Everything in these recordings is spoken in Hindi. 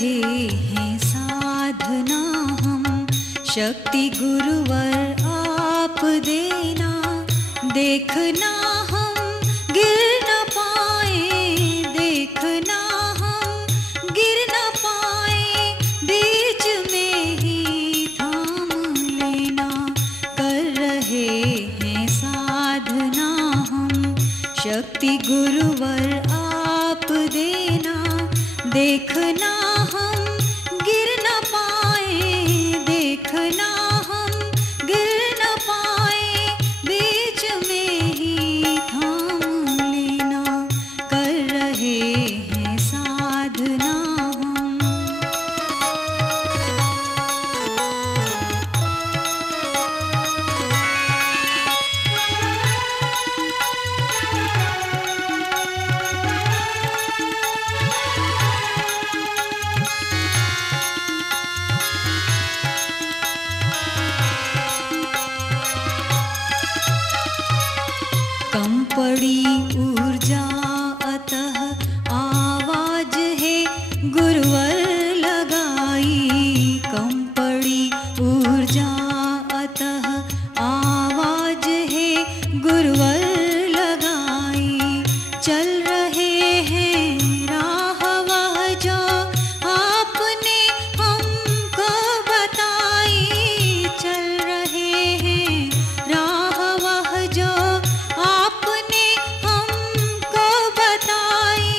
रहे हैं साधना हम, शक्ति गुरुवर आप देना, देखना हम गिर न पाए, देखना हम गिर न पाए, बीच में ही थाम लेना, कर रहे हैं साधना हम, शक्ति गुरुवर आप देना, देखना हम गिर न पाए, देखना हम गिर न पाए, बीच में ही थाम लेना, कर रहे हैं साधना हम। कम पड़ी ऊर्जा अतः आवाज है गुरुवर लगाई, कम पड़ी ऊर्जा अतः आवाज है गुरुवर लगाई, चल रहे हैं राह वह जो आपने हमको बताई, चल रहे हैं राह वह जो आपने हमको बताई,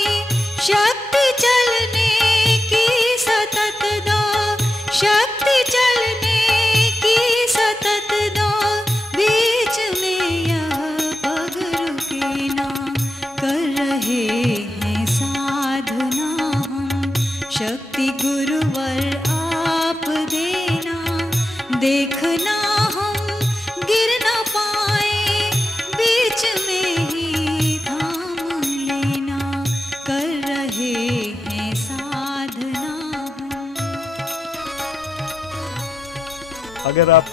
शक्ति चलने की सतत दो, शक्ति चलने की सतत दो, बीच में यह पग रुके ना, कर रहे हैं साधना हम, शक्ति गुरुवर आप देना, देखना हम गिर न पाए, बीच में ही थाम लेना, कर रहे हैं साधना हम। अगर आप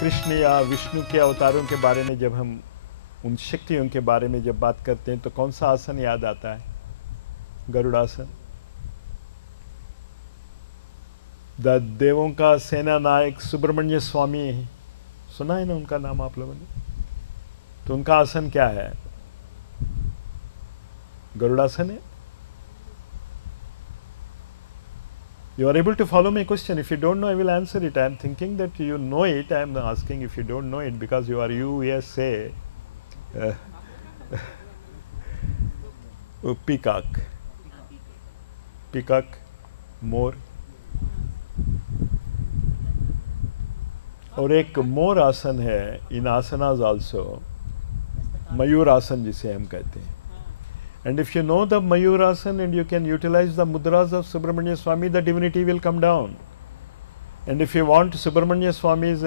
कृष्ण या विष्णु के अवतारों के बारे में, जब हम उन शक्तियों के बारे में जब बात करते हैं तो कौन सा आसन याद आता है? गरुड़ासन। देवों का सेना नायक सुब्रमण्य स्वामी, सुना है ना उनका नाम आप लोगों ने? तो उनका आसन क्या है? गरुड़ासन है। You are able to follow my question. If you don't know, I will answer it. I am thinking that you know it. I am asking if you don't know it because you are USA. Peacock. Peacock, मोर। और एक मोर आसन है, इन आसनाज आल्सो, मयूर आसन जिसे हम कहते हैं। And if you know the Mayurasana and you can utilize the mudras of Subramanya Swami, the divinity will come down. And if you want Subramanya Swami's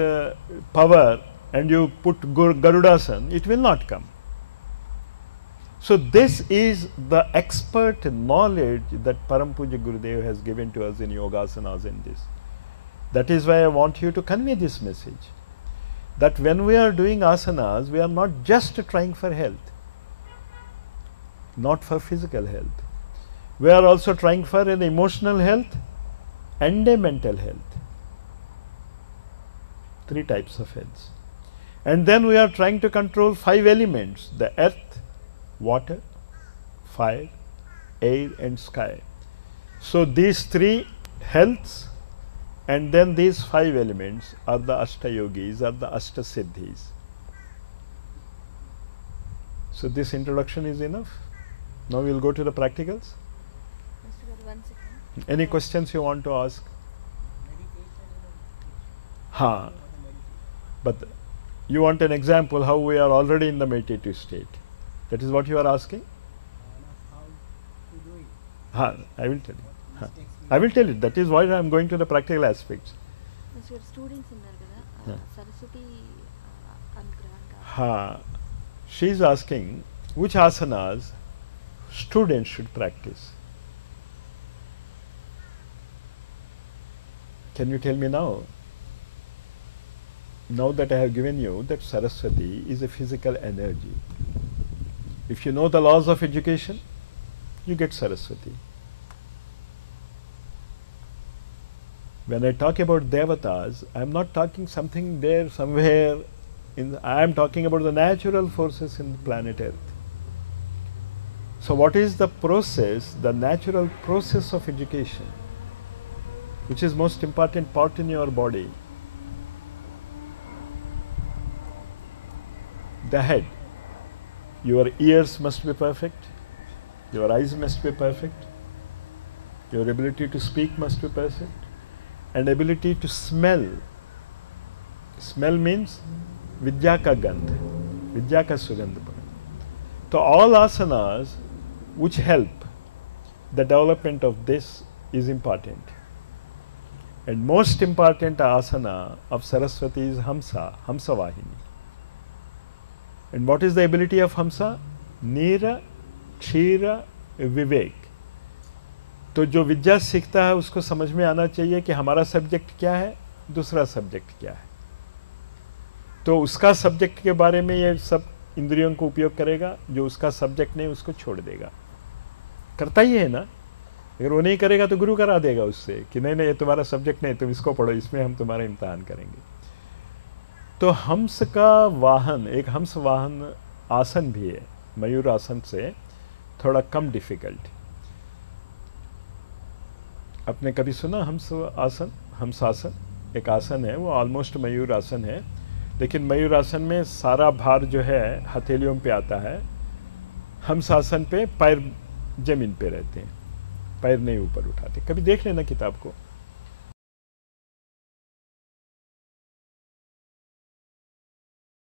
power and you put Garudasana, it will not come. So this is the expert knowledge that Param Puja Gurudev has given to us in Yogasanas in this. That is why I want you to convey this message, that when we are doing asanas, we are not just trying for health, not for physical health. We are also trying for an emotional health and a mental health. 3 types of health. And then we are trying to control 5 elements: the earth, water, fire, air and sky. So these 3 healths and then these 5 elements are the Ashtayogis, are the Ashtasiddhis. So this introduction is enough. Now we will go to the practicals. Any questions you want to ask? Ha. But you want an example how we are already in the meditative state. That is what you are asking? Ha. I will tell you. Ha. I will tell you. That is why I am going to the practical aspects. Students Saraswati Ha. She is asking which asanas students should practice. Can you tell me now? Now that I have given you that Saraswati is a physical energy. If you know the laws of education, you get Saraswati. When I talk about devatas, I am not talking something there somewhere. I am talking about the natural forces in the planet Earth. So what is the process, the natural process of education, which is most important part in your body? The head. Your ears must be perfect, your eyes must be perfect, your ability to speak must be perfect, and ability to smell. Smell means vidya ka gandh, vidya ka sugandh. So all asanas which help the development of this is important. And most important asana of Saraswati is Hamsa, Hamsa Vahini. And what is the ability of Hamsa? Nira, Kshira, Vivek. तो जो विद्या सीखता है उसको समझ में आना चाहिए कि हमारा सब्जेक्ट क्या है, दूसरा सब्जेक्ट क्या है. तो उसका सब्जेक्ट के बारे में ये सब इंद्रियों को उपयोग करेगा, जो उसका सब्जेक्ट नहीं उसको छोड़ देगा. करता ही है ना. अगर वो नहीं करेगा तो गुरु करा देगा उससे कि नहीं नहीं ये तुम्हारा सब्जेक्ट नहीं, तुम इसको पढ़ो, इसमें हम तुम्हारा इम्तहान करेंगे. तो हंस का वाहन, एक हंस वाहन आसन भी है, मयूर आसन से थोड़ा कम डिफिकल्ट. आपने कभी सुना हंस आसन? हंसासन एक आसन है, वो ऑलमोस्ट मयूर आसन है, लेकिन मयूर आसन में सारा भार जो है हथेलियों पे आता है. हंस आसन पे पैर जमीन पे रहते हैं, पैर नहीं ऊपर उठाते. कभी देख लेना किताब को.